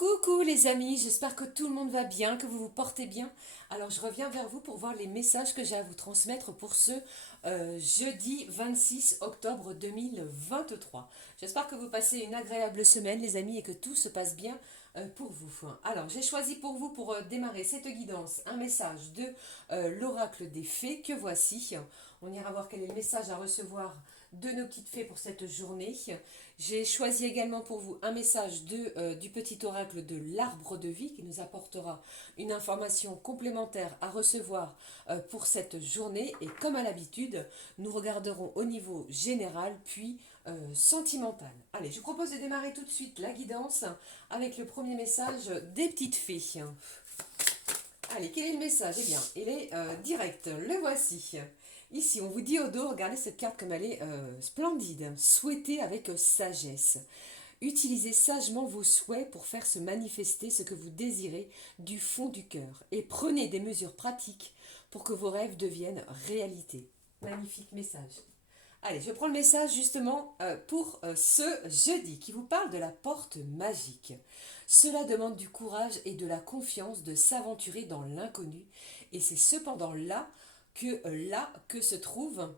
Coucou les amis, j'espère que tout le monde va bien, que vous vous portez bien. Alors je reviens vers vous pour voir les messages que j'ai à vous transmettre pour ce jeudi 26 octobre 2023. J'espère que vous passez une agréable semaine les amis et que tout se passe bien pour vous. Alors j'ai choisi pour vous pour démarrer cette guidance un message de l'oracle des fées que voici. On ira voir quel est le message à recevoir de nos petites fées pour cette journée. J'ai choisi également pour vous un message du petit oracle de l'arbre de vie qui nous apportera une information complémentaire à recevoir pour cette journée. Et comme à l'habitude, nous regarderons au niveau général puis sentimental. Allez, je vous propose de démarrer tout de suite la guidance avec le premier message des petites fées. Allez, quel est le message? Eh bien, il est direct, le voici. Ici, on vous dit au dos, regardez cette carte comme elle est splendide. Souhaitez avec sagesse. Utilisez sagement vos souhaits pour faire se manifester ce que vous désirez du fond du cœur. Et prenez des mesures pratiques pour que vos rêves deviennent réalité. Magnifique message. Allez, je prends le message justement pour ce jeudi qui vous parle de la porte magique. Cela demande du courage et de la confiance de s'aventurer dans l'inconnu. Et c'est cependant là que se trouvent,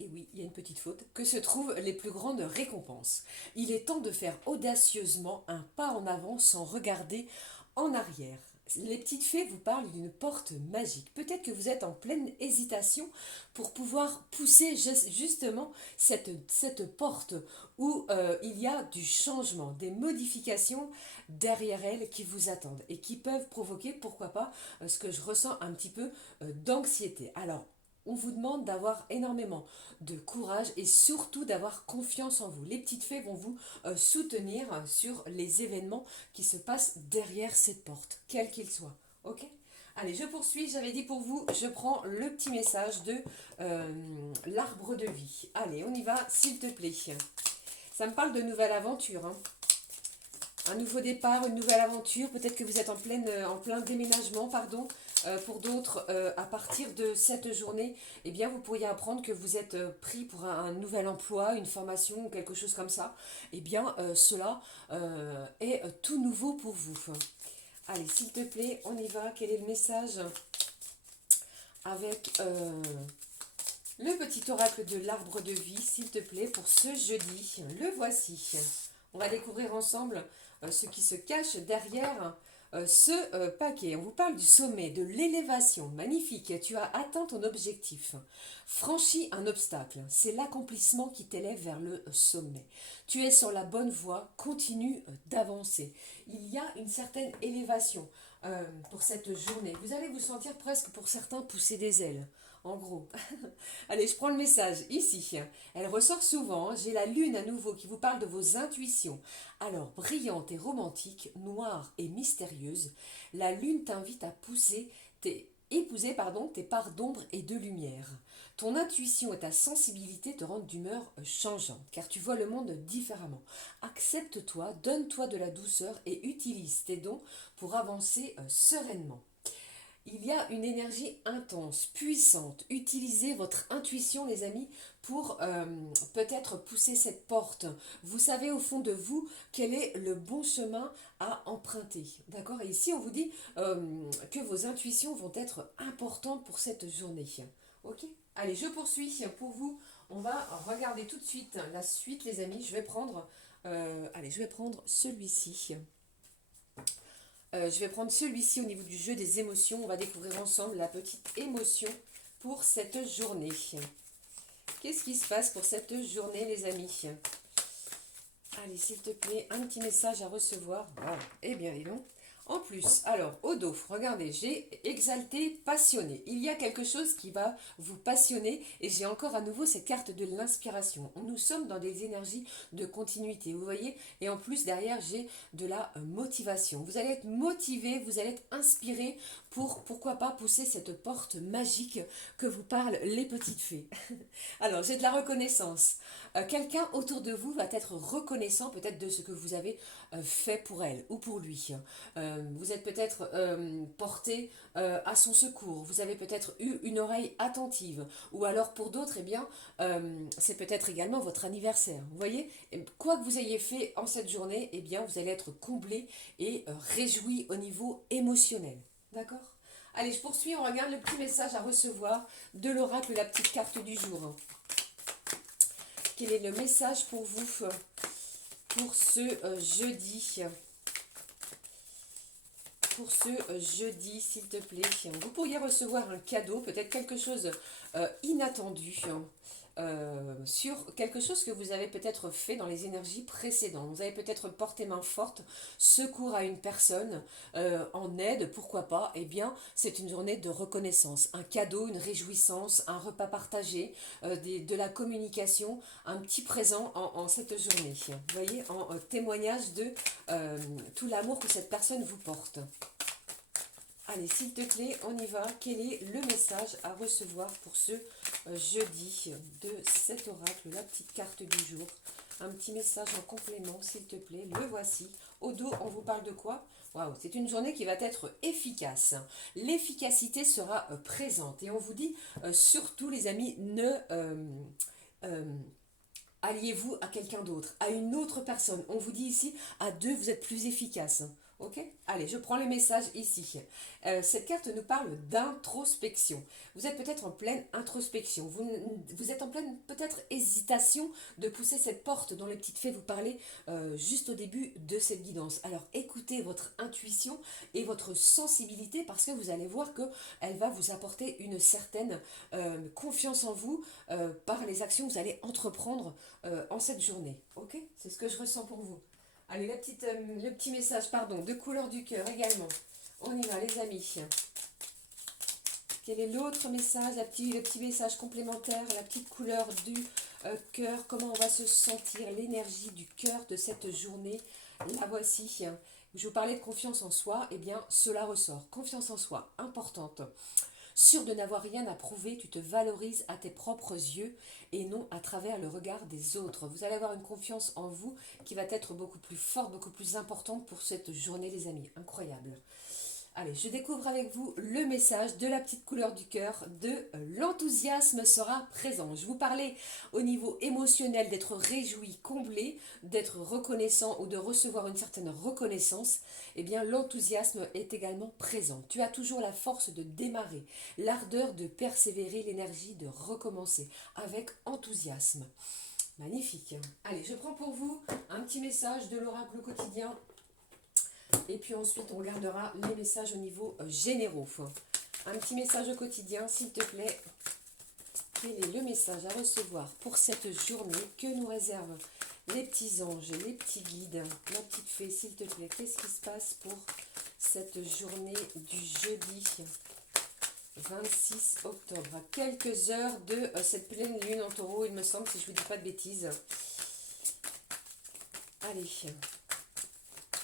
et oui, il y a une petite faute, que se trouvent les plus grandes récompenses. Il est temps de faire audacieusement un pas en avant sans regarder en arrière. Les petites fées vous parlent d'une porte magique. Peut-être que vous êtes en pleine hésitation pour pouvoir pousser justement cette porte où il y a du changement, des modifications derrière elle qui vous attendent et qui peuvent provoquer, pourquoi pas, ce que je ressens un petit peu d'anxiété. Alors, on vous demande d'avoir énormément de courage et surtout d'avoir confiance en vous. Les petites fées vont vous soutenir sur les événements qui se passent derrière cette porte, quels qu'ils soient. Ok? Allez, je poursuis. J'avais dit pour vous, je prends le petit message de l'arbre de vie. Allez, on y va, s'il te plaît. Ça me parle de nouvelle aventure, hein. Un nouveau départ, une nouvelle aventure. Peut-être que vous êtes en plein déménagement, pardon. Pour d'autres, à partir de cette journée, eh bien, vous pourriez apprendre que vous êtes pris pour un nouvel emploi, une formation ou quelque chose comme ça. Eh bien, cela est tout nouveau pour vous. Allez, s'il te plaît, on y va. Quel est le message avec le petit oracle de l'arbre de vie, s'il te plaît, pour ce jeudi? Le voici. On va découvrir ensemble ce qui se cache derrière ce paquet. On vous parle du sommet, de l'élévation. Magnifique, tu as atteint ton objectif. Franchis un obstacle. C'est l'accomplissement qui t'élève vers le sommet. Tu es sur la bonne voie. Continue d'avancer. Il y a une certaine élévation pour cette journée. Vous allez vous sentir presque pour certains pousser des ailes. En gros. Allez, je prends le message ici. Elle ressort souvent. J'ai la lune à nouveau qui vous parle de vos intuitions. Alors, brillante et romantique, noire et mystérieuse, la lune t'invite à épouser tes parts d'ombre et de lumière. Ton intuition et ta sensibilité te rendent d'humeur changeante, car tu vois le monde différemment. Accepte-toi, donne-toi de la douceur et utilise tes dons pour avancer sereinement. Il y a une énergie intense, puissante. Utilisez votre intuition, les amis, pour peut-être pousser cette porte. Vous savez au fond de vous quel est le bon chemin à emprunter. D'accord? Et ici, on vous dit que vos intuitions vont être importantes pour cette journée. Ok? Allez, je poursuis pour vous. On va regarder tout de suite la suite, les amis. Je vais prendre celui-ci. Je vais prendre celui-ci au niveau du jeu des émotions. On va découvrir ensemble la petite émotion pour cette journée. Qu'est-ce qui se passe pour cette journée, les amis? Allez, s'il te plaît, un petit message à recevoir. Voilà. Eh bien, dis donc. En plus, alors, au dos, regardez, j'ai exalté, passionné. Il y a quelque chose qui va vous passionner et j'ai encore à nouveau cette carte de l'inspiration. Nous sommes dans des énergies de continuité, vous voyez? Et en plus, derrière, j'ai de la motivation. Vous allez être motivé, vous allez être inspiré pour, pourquoi pas, pousser cette porte magique que vous parlent les petites fées. Alors, j'ai de la reconnaissance. Quelqu'un autour de vous va être reconnaissant peut-être de ce que vous avez fait pour elle ou pour lui. Vous êtes peut-être porté à son secours, vous avez peut-être eu une oreille attentive, ou alors pour d'autres, eh bien, c'est peut-être également votre anniversaire. Vous voyez, quoi que vous ayez fait en cette journée, eh bien, vous allez être comblé et réjoui au niveau émotionnel. D'accord? Allez, je poursuis, on regarde le petit message à recevoir de l'oracle, la petite carte du jour. Quel est le message pour vous pour ce jeudi? Pour ce jeudi, s'il te plaît. Vous pourriez recevoir un cadeau, peut-être quelque chose inattendu, sur quelque chose que vous avez peut-être fait dans les énergies précédentes. Vous avez peut-être porté main forte, secours à une personne, en aide, pourquoi pas. Eh bien, c'est une journée de reconnaissance, un cadeau, une réjouissance, un repas partagé, de la communication, un petit présent en cette journée. Vous voyez, en témoignage de tout l'amour que cette personne vous porte. Allez, s'il te plaît, on y va. Quel est le message à recevoir pour ce jeudi de cet oracle, la petite carte du jour? Un petit message en complément, s'il te plaît. Le voici. Au dos, on vous parle de quoi? Waouh, c'est une journée qui va être efficace. L'efficacité sera présente. Et on vous dit, surtout les amis, ne... euh, alliez-vous à quelqu'un d'autre, à une autre personne. On vous dit ici, à deux, vous êtes plus efficace. Ok? Allez, je prends le message ici. Cette carte nous parle d'introspection. Vous êtes peut-être en pleine introspection. Vous êtes en pleine peut-être hésitation de pousser cette porte dont les petites fées vous parlaient juste au début de cette guidance. Alors écoutez votre intuition et votre sensibilité parce que vous allez voir qu'elle va vous apporter une certaine confiance en vous par les actions que vous allez entreprendre en cette journée. Ok? C'est ce que je ressens pour vous. Allez, le petit message, pardon, de couleur du cœur également. On y va, les amis. Quel est l'autre message, le petit message complémentaire, la petite couleur du cœur? Comment on va se sentir, l'énergie du cœur de cette journée? La voici. Je vous parlais de confiance en soi, eh bien, cela ressort. Confiance en soi, importante. Sûr de n'avoir rien à prouver, tu te valorises à tes propres yeux et non à travers le regard des autres. Vous allez avoir une confiance en vous qui va être beaucoup plus forte, beaucoup plus importante pour cette journée, les amis. Incroyable. Allez, je découvre avec vous le message de la petite couleur du cœur, de l'enthousiasme sera présent. Je vous parlais au niveau émotionnel d'être réjoui, comblé, d'être reconnaissant ou de recevoir une certaine reconnaissance. Eh bien, l'enthousiasme est également présent. Tu as toujours la force de démarrer, l'ardeur de persévérer, l'énergie de recommencer avec enthousiasme. Magnifique. Allez, je prends pour vous un petit message de l'oracle quotidien. Et puis ensuite, on regardera les messages au niveau généraux. Un petit message au quotidien, s'il te plaît. Quel est le message à recevoir pour cette journée? Que nous réservent les petits anges, les petits guides, la petite fée, s'il te plaît? Qu'est-ce qui se passe pour cette journée du jeudi 26 octobre? À quelques heures de cette pleine lune en taureau, il me semble, si je ne vous dis pas de bêtises. Allez.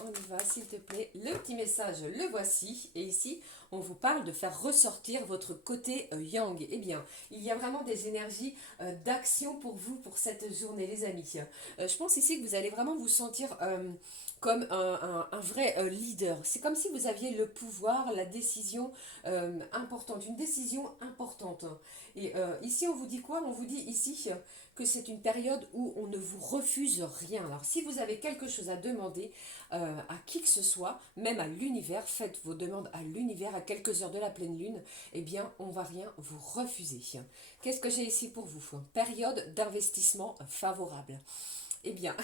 On y va, s'il te plaît. Le petit message, le voici. Et ici, on vous parle de faire ressortir votre côté yang. Eh bien, il y a vraiment des énergies d'action pour vous, pour cette journée, les amis. Je pense ici que vous allez vraiment vous sentir comme un vrai leader. C'est comme si vous aviez le pouvoir, la décision importante, une décision importante. Et ici, on vous dit quoi? On vous dit ici que c'est une période où on ne vous refuse rien. Alors, si vous avez quelque chose à demander à qui que ce soit, même à l'univers, faites vos demandes à l'univers à quelques heures de la pleine lune, eh bien, on ne va rien vous refuser. Qu'est-ce que j'ai ici pour vous? Période d'investissement favorable. Eh bien,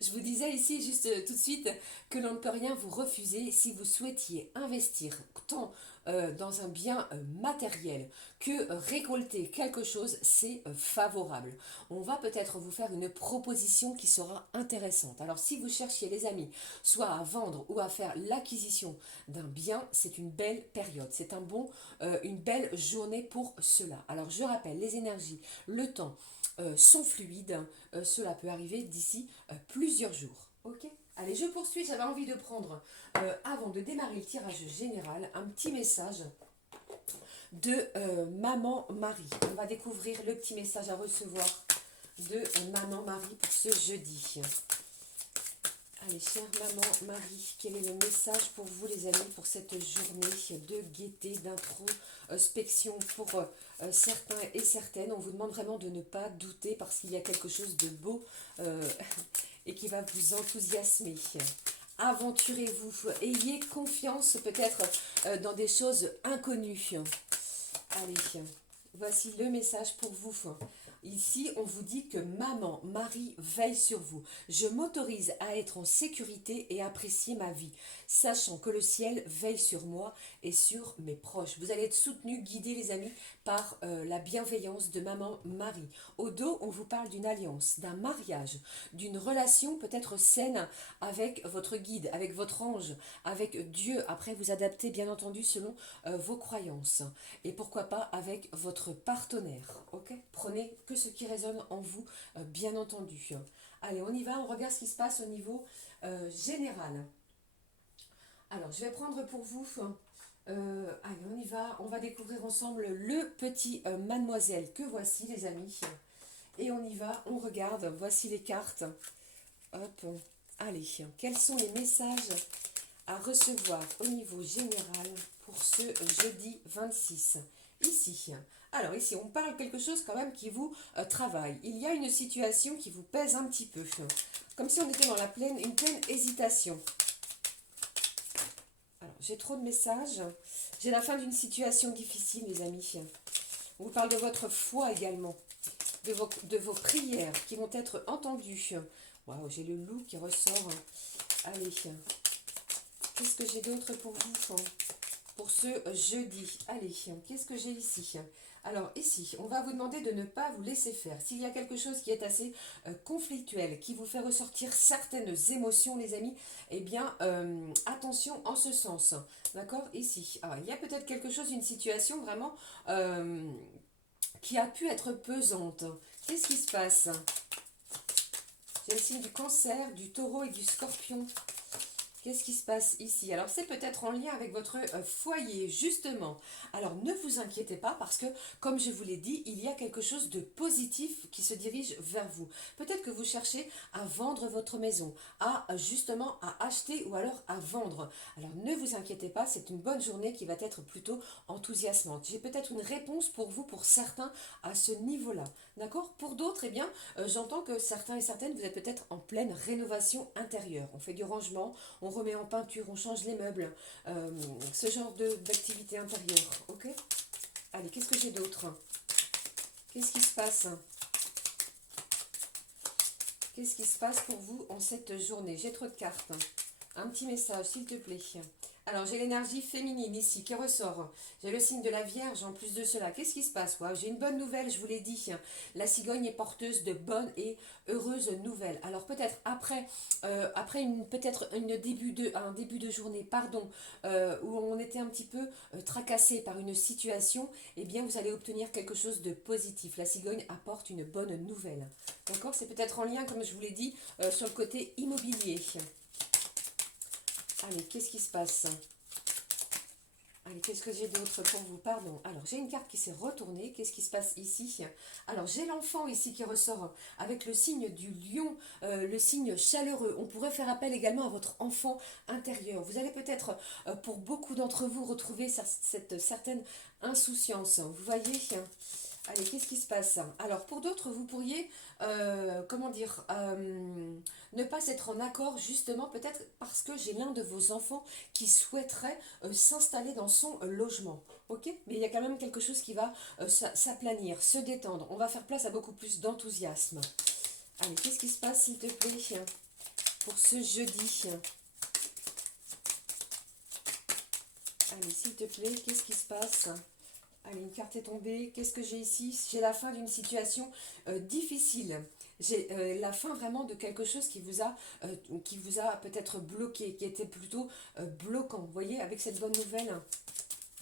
je vous disais ici juste tout de suite que l'on ne peut rien vous refuser si vous souhaitiez investir tant dans un bien matériel que récolter quelque chose, c'est favorable. On va peut-être vous faire une proposition qui sera intéressante. Alors si vous cherchiez les amis, soit à vendre ou à faire l'acquisition d'un bien, c'est une belle période. C'est une belle journée pour cela. Alors je rappelle, les énergies, le temps, sont fluides. Cela peut arriver d'ici plusieurs jours. Ok? Allez, je poursuis. J'avais envie de prendre, avant de démarrer le tirage général, un petit message de Maman Marie. On va découvrir le petit message à recevoir de Maman Marie pour ce jeudi. Allez, chère maman Marie, quel est le message pour vous les amis pour cette journée de gaieté, d'introspection pour certains et certaines. On vous demande vraiment de ne pas douter parce qu'il y a quelque chose de beau et qui va vous enthousiasmer. Aventurez-vous, ayez confiance peut-être dans des choses inconnues. Allez, voici le message pour vous. Ici, on vous dit que maman, Marie veille sur vous. Je m'autorise à être en sécurité et apprécier ma vie, sachant que le ciel veille sur moi et sur mes proches. Vous allez être soutenus, guidés les amis, par la bienveillance de maman Marie. Au dos, on vous parle d'une alliance, d'un mariage, d'une relation peut-être saine avec votre guide, avec votre ange, avec Dieu. Après, vous adaptez bien entendu selon vos croyances. Et pourquoi pas avec votre partenaire. Ok, prenez que ce qui résonne en vous, bien entendu. Allez, on y va, on regarde ce qui se passe au niveau général. Alors, je vais prendre pour vous, allez, on y va, on va découvrir ensemble le petit mademoiselle que voici les amis. Et on y va, on regarde, voici les cartes. Hop, allez, quels sont les messages à recevoir au niveau général pour ce jeudi 26 ici? Alors ici, on parle quelque chose quand même qui vous travaille. Il y a une situation qui vous pèse un petit peu. Comme si on était dans une pleine hésitation. Alors, j'ai trop de messages. J'ai la fin d'une situation difficile, les amis. On vous parle de votre foi également. De vos prières qui vont être entendues. Waouh, j'ai le loup qui ressort. Allez. Qu'est-ce que j'ai d'autre pour vous pour ce jeudi? Allez, qu'est-ce que j'ai ici? Alors ici, on va vous demander de ne pas vous laisser faire. S'il y a quelque chose qui est assez conflictuel, qui vous fait ressortir certaines émotions, les amis, eh bien, attention en ce sens. D'accord? Ici. Alors, il y a peut-être quelque chose, une situation vraiment qui a pu être pesante. Qu'est-ce qui se passe? J'ai le signe du cancer, du taureau et du scorpion. Qu'est-ce qui se passe ici? Alors, c'est peut-être en lien avec votre foyer, justement. Alors, ne vous inquiétez pas parce que, comme je vous l'ai dit, il y a quelque chose de positif qui se dirige vers vous. Peut-être que vous cherchez à vendre votre maison, justement à acheter ou alors à vendre. Alors, ne vous inquiétez pas, c'est une bonne journée qui va être plutôt enthousiasmante. J'ai peut-être une réponse pour vous, pour certains, à ce niveau-là. D'accord? Pour d'autres, eh bien, j'entends que certains et certaines, vous êtes peut-être en pleine rénovation intérieure. On fait du rangement, on remet en peinture, on change les meubles, ce genre d'activité intérieure, ok? Allez, qu'est-ce que j'ai d'autre? Qu'est-ce qui se passe? Qu'est-ce qui se passe pour vous en cette journée? J'ai trop de cartes. Un petit message, s'il te plaît. Alors, j'ai l'énergie féminine ici qui ressort. J'ai le signe de la Vierge en plus de cela. Qu'est-ce qui se passe? Wow, j'ai une bonne nouvelle, je vous l'ai dit. La cigogne est porteuse de bonnes et heureuses nouvelles. Alors, peut-être après un début de journée, pardon, où on était un petit peu tracassé par une situation, eh bien, vous allez obtenir quelque chose de positif. La cigogne apporte une bonne nouvelle. D'accord? C'est peut-être en lien, comme je vous l'ai dit, sur le côté immobilier. Allez, qu'est-ce qui se passe? Allez, qu'est-ce que j'ai d'autre pour vous? Pardon. Alors, j'ai une carte qui s'est retournée. Qu'est-ce qui se passe ici? Alors, j'ai l'enfant ici qui ressort avec le signe du lion, le signe chaleureux. On pourrait faire appel également à votre enfant intérieur. Vous allez peut-être, pour beaucoup d'entre vous, retrouver cette certaine insouciance. Vous voyez? Allez, qu'est-ce qui se passe? Alors, pour d'autres, vous pourriez, comment dire, ne pas être en accord, justement, peut-être parce que j'ai l'un de vos enfants qui souhaiterait s'installer dans son logement. Ok? Mais il y a quand même quelque chose qui va s'aplanir, se détendre. On va faire place à beaucoup plus d'enthousiasme. Allez, qu'est-ce qui se passe, s'il te plaît, pour ce jeudi? Allez, s'il te plaît, qu'est-ce qui se passe? Allez, une carte est tombée. Qu'est-ce que j'ai ici? J'ai la fin d'une situation difficile. J'ai la fin vraiment de quelque chose qui vous a peut-être bloqué, qui était plutôt bloquant. Vous voyez, avec cette bonne nouvelle.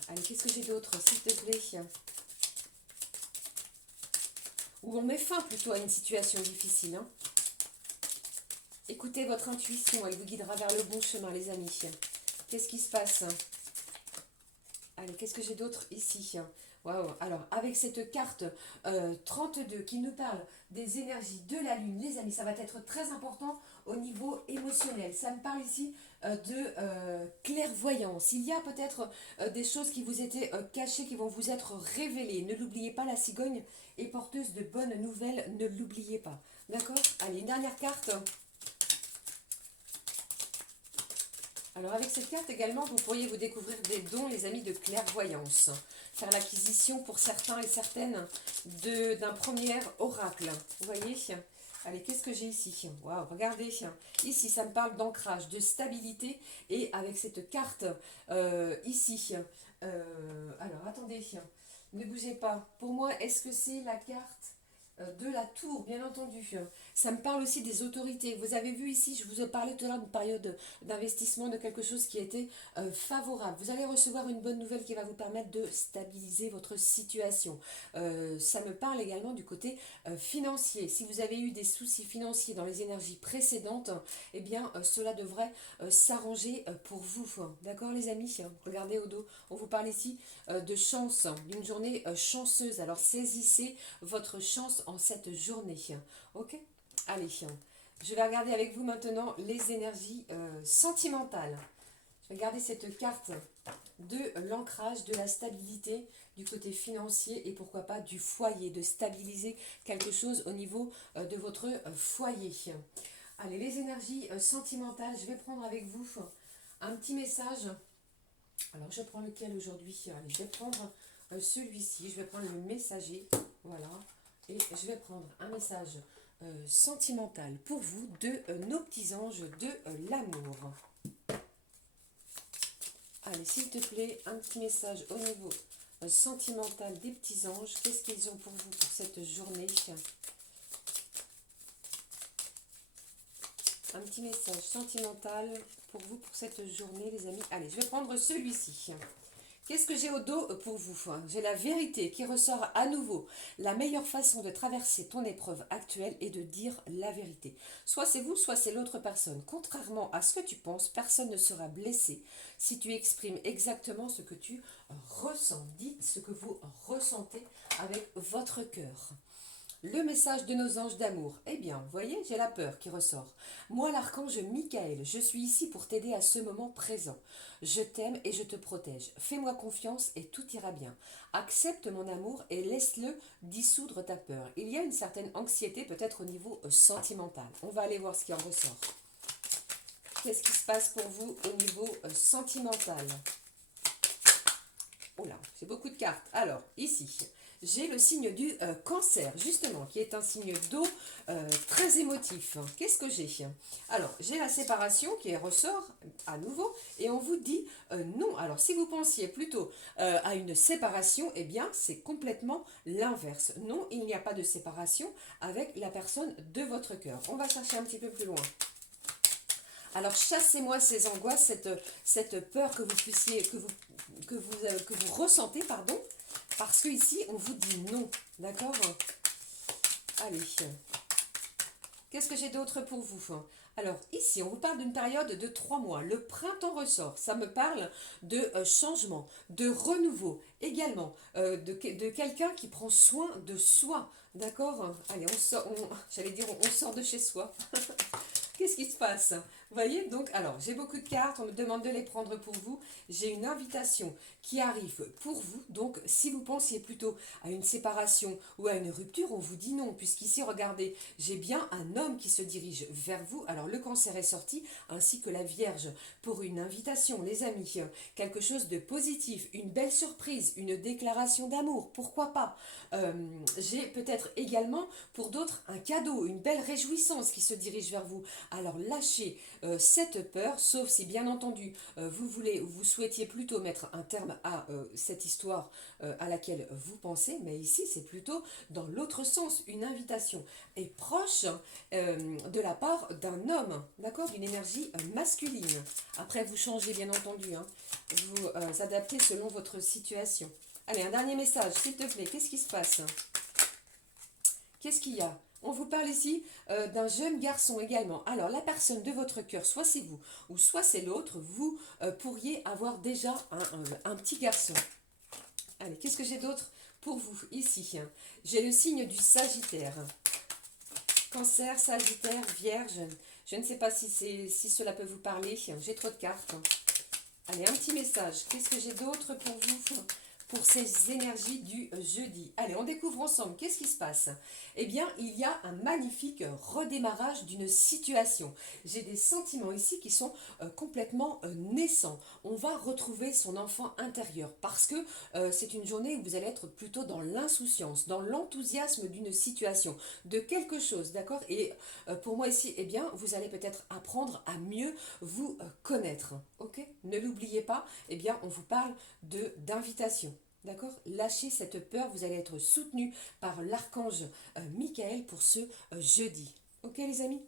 Allez, qu'est-ce que j'ai d'autre, s'il te plaît? Où on met fin plutôt à une situation difficile. Hein. Écoutez votre intuition, elle vous guidera vers le bon chemin, les amis. Qu'est-ce qui se passe? Allez, qu'est-ce que j'ai d'autre ici? Waouh. Alors, avec cette carte 32 qui nous parle des énergies de la Lune, les amis, ça va être très important au niveau émotionnel. Ça me parle ici de clairvoyance. Il y a peut-être des choses qui vous étaient cachées, qui vont vous être révélées. Ne l'oubliez pas, la cigogne est porteuse de bonnes nouvelles. Ne l'oubliez pas. D'accord? Allez, une dernière carte. Alors avec cette carte également, vous pourriez vous découvrir des dons, les amis, de clairvoyance. Faire l'acquisition pour certains et certaines d'un premier oracle. Vous voyez? Allez, qu'est-ce que j'ai ici? Waouh, regardez. Ici, ça me parle d'ancrage, de stabilité. Et avec cette carte ici, alors attendez, ne bougez pas. Pour moi, est-ce que c'est la carte de la tour, bien entendu. Ça me parle aussi des autorités. Vous avez vu ici, je vous ai parlé tout à l'heure d'une période d'investissement, de quelque chose qui était favorable. Vous allez recevoir une bonne nouvelle qui va vous permettre de stabiliser votre situation. Ça me parle également du côté financier. Si vous avez eu des soucis financiers dans les énergies précédentes, eh bien, cela devrait s'arranger pour vous. D'accord, les amis? Regardez au dos. On vous parle ici de chance, d'une journée chanceuse. Alors, saisissez votre chance en cette journée. Ok? Allez, je vais regarder avec vous maintenant les énergies sentimentales. Je vais regarder cette carte de l'ancrage, de la stabilité du côté financier et pourquoi pas du foyer, de stabiliser quelque chose au niveau de votre foyer. Allez, les énergies sentimentales, je vais prendre avec vous un petit message. Alors, je prends lequel aujourd'hui? Allez, je vais prendre celui-ci, je vais prendre le messager, voilà, et je vais prendre un message sentimental pour vous de nos petits anges de l'amour. Allez, s'il te plaît, un petit message au niveau sentimental des petits anges. Qu'est-ce qu'ils ont pour vous pour cette journée? Un petit message sentimental pour vous pour cette journée, les amis. Allez, je vais prendre celui-ci. Qu'est-ce que j'ai au dos pour vous? J'ai la vérité qui ressort à nouveau. La meilleure façon de traverser ton épreuve actuelle est de dire la vérité. Soit c'est vous, soit c'est l'autre personne. Contrairement à ce que tu penses, personne ne sera blessé si tu exprimes exactement ce que tu ressens. Dites ce que vous ressentez avec votre cœur. Le message de nos anges d'amour. Eh bien, vous voyez, j'ai la peur qui ressort. Moi, l'archange Michael, je suis ici pour t'aider à ce moment présent. Je t'aime et je te protège. Fais-moi confiance et tout ira bien. Accepte mon amour et laisse-le dissoudre ta peur. Il y a une certaine anxiété, peut-être au niveau sentimental. On va aller voir ce qui en ressort. Qu'est-ce qui se passe pour vous au niveau sentimental? Oh là, j'ai beaucoup de cartes. Alors, ici, j'ai le signe du cancer, justement, qui est un signe d'eau très émotif. Qu'est-ce que j'ai? Alors, j'ai la séparation qui ressort à nouveau, et on vous dit non. Alors, si vous pensiez plutôt à une séparation, eh bien, c'est complètement l'inverse. Non, il n'y a pas de séparation avec la personne de votre cœur. On va chercher un petit peu plus loin. Alors chassez-moi ces angoisses, cette peur que vous puissiez, que vous ressentez, pardon, parce que ici on vous dit non, d'accord? Allez, qu'est-ce que j'ai d'autre pour vous? Alors ici on vous parle d'une période de 3 mois, le printemps ressort, ça me parle de changement, de renouveau, également de quelqu'un qui prend soin de soi, d'accord? Allez, j'allais dire on sort de chez soi. Qu'est-ce qui se passe? Vous voyez, donc, alors, j'ai beaucoup de cartes, on me demande de les prendre pour vous. J'ai une invitation qui arrive pour vous. Donc, si vous pensiez plutôt à une séparation ou à une rupture, on vous dit non. Puisqu'ici, regardez, j'ai bien un homme qui se dirige vers vous. Alors, le cancer est sorti, ainsi que la Vierge, pour une invitation, les amis. Quelque chose de positif, une belle surprise, une déclaration d'amour, pourquoi pas? J'ai peut-être également, pour d'autres, un cadeau, une belle réjouissance qui se dirige vers vous. Alors lâchez cette peur, sauf si bien entendu vous souhaitiez plutôt mettre un terme à cette histoire à laquelle vous pensez, mais ici c'est plutôt dans l'autre sens, une invitation est proche de la part d'un homme, d'accord, d'une énergie masculine. Après vous changez bien entendu, hein, vous adaptez selon votre situation. Allez, un dernier message, s'il te plaît, qu'est-ce qui se passe? Qu'est-ce qu'il y a? On vous parle ici d'un jeune garçon également. Alors, la personne de votre cœur, soit c'est vous ou soit c'est l'autre, vous pourriez avoir déjà un petit garçon. Allez, qu'est-ce que j'ai d'autre pour vous ici? J'ai le signe du Sagittaire. Cancer, Sagittaire, Vierge. Je ne sais pas si cela peut vous parler. J'ai trop de cartes. Allez, un petit message. Qu'est-ce que j'ai d'autre pour vous pour ces énergies du jeudi? Allez, on découvre ensemble. Qu'est-ce qui se passe? Eh bien, il y a un magnifique redémarrage d'une situation. J'ai des sentiments ici qui sont complètement naissants. On va retrouver son enfant intérieur parce que c'est une journée où vous allez être plutôt dans l'insouciance, dans l'enthousiasme d'une situation, de quelque chose, d'accord? Et pour moi ici, eh bien, vous allez peut-être apprendre à mieux vous connaître, ok? Ne l'oubliez pas, eh bien, on vous parle d'invitation. D'accord? Lâchez cette peur, vous allez être soutenu par l'archange Michael pour ce jeudi. Ok les amis?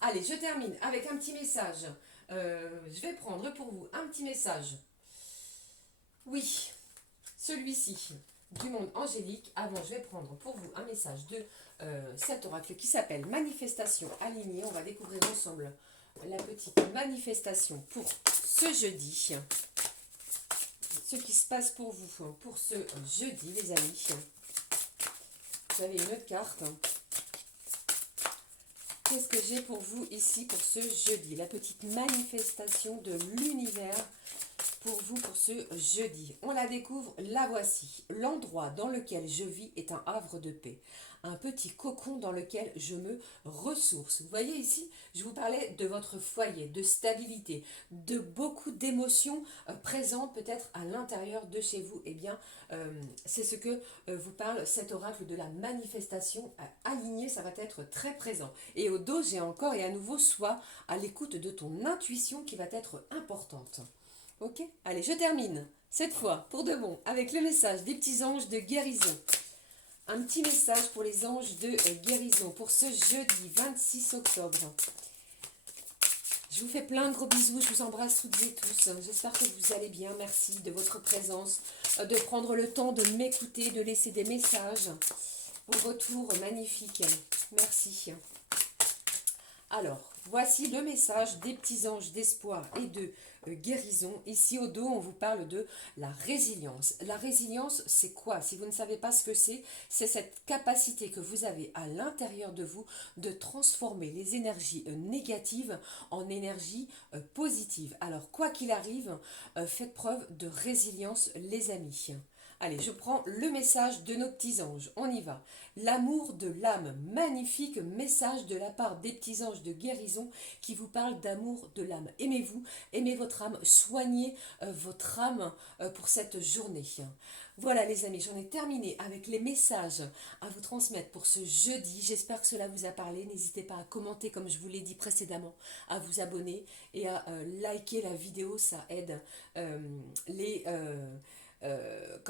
Allez, je termine avec un petit message. Je vais prendre pour vous un petit message. Oui, celui-ci, du monde angélique. Avant, je vais prendre pour vous un message de cet oracle qui s'appelle Manifestation alignée. On va découvrir ensemble la petite manifestation pour ce jeudi. Ce qui se passe pour vous, pour ce jeudi, les amis. Vous avez une autre carte. Qu'est-ce que j'ai pour vous ici, pour ce jeudi? La petite manifestation de l'univers pour vous, pour ce jeudi. On la découvre, la voici. L'endroit dans lequel je vis est un havre de paix. Un petit cocon dans lequel je me ressource. Vous voyez ici, je vous parlais de votre foyer, de stabilité, de beaucoup d'émotions présentes peut-être à l'intérieur de chez vous. Eh bien, c'est ce que vous parle cet oracle de la manifestation alignée, ça va être très présent. Et au dos, j'ai encore et à nouveau, sois à l'écoute de ton intuition qui va être importante. Ok? Allez, je termine, cette fois, pour de bon, avec le message des petits anges de guérison. Un petit message pour les anges de guérison, pour ce jeudi 26 octobre. Je vous fais plein de gros bisous, je vous embrasse toutes et tous. J'espère que vous allez bien, merci de votre présence, de prendre le temps de m'écouter, de laisser des messages. Vos retours magnifiques, merci. Alors, voici le message des petits anges d'espoir et de guérison. Ici au dos, on vous parle de la résilience. La résilience, c'est quoi? Si vous ne savez pas ce que c'est cette capacité que vous avez à l'intérieur de vous de transformer les énergies négatives en énergies positives. Alors, quoi qu'il arrive, faites preuve de résilience, les amis. Allez, je prends le message de nos petits anges. On y va. L'amour de l'âme. Magnifique message de la part des petits anges de guérison qui vous parlent d'amour de l'âme. Aimez-vous, aimez votre âme, soignez votre âme pour cette journée. Voilà les amis, j'en ai terminé avec les messages à vous transmettre pour ce jeudi. J'espère que cela vous a parlé. N'hésitez pas à commenter comme je vous l'ai dit précédemment, à vous abonner et à liker la vidéo. Ça aide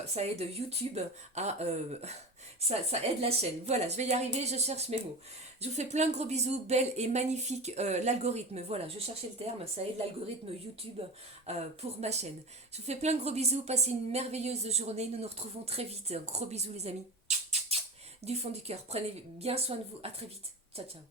ça aide YouTube à... ça aide la chaîne. Voilà, je vais y arriver, je cherche mes mots. Je vous fais plein de gros bisous, belle et magnifique l'algorithme. Voilà, je cherchais le terme, ça aide l'algorithme YouTube pour ma chaîne. Je vous fais plein de gros bisous, passez une merveilleuse journée. Nous nous retrouvons très vite. Gros bisous les amis. Du fond du cœur, prenez bien soin de vous. À très vite. Ciao, ciao.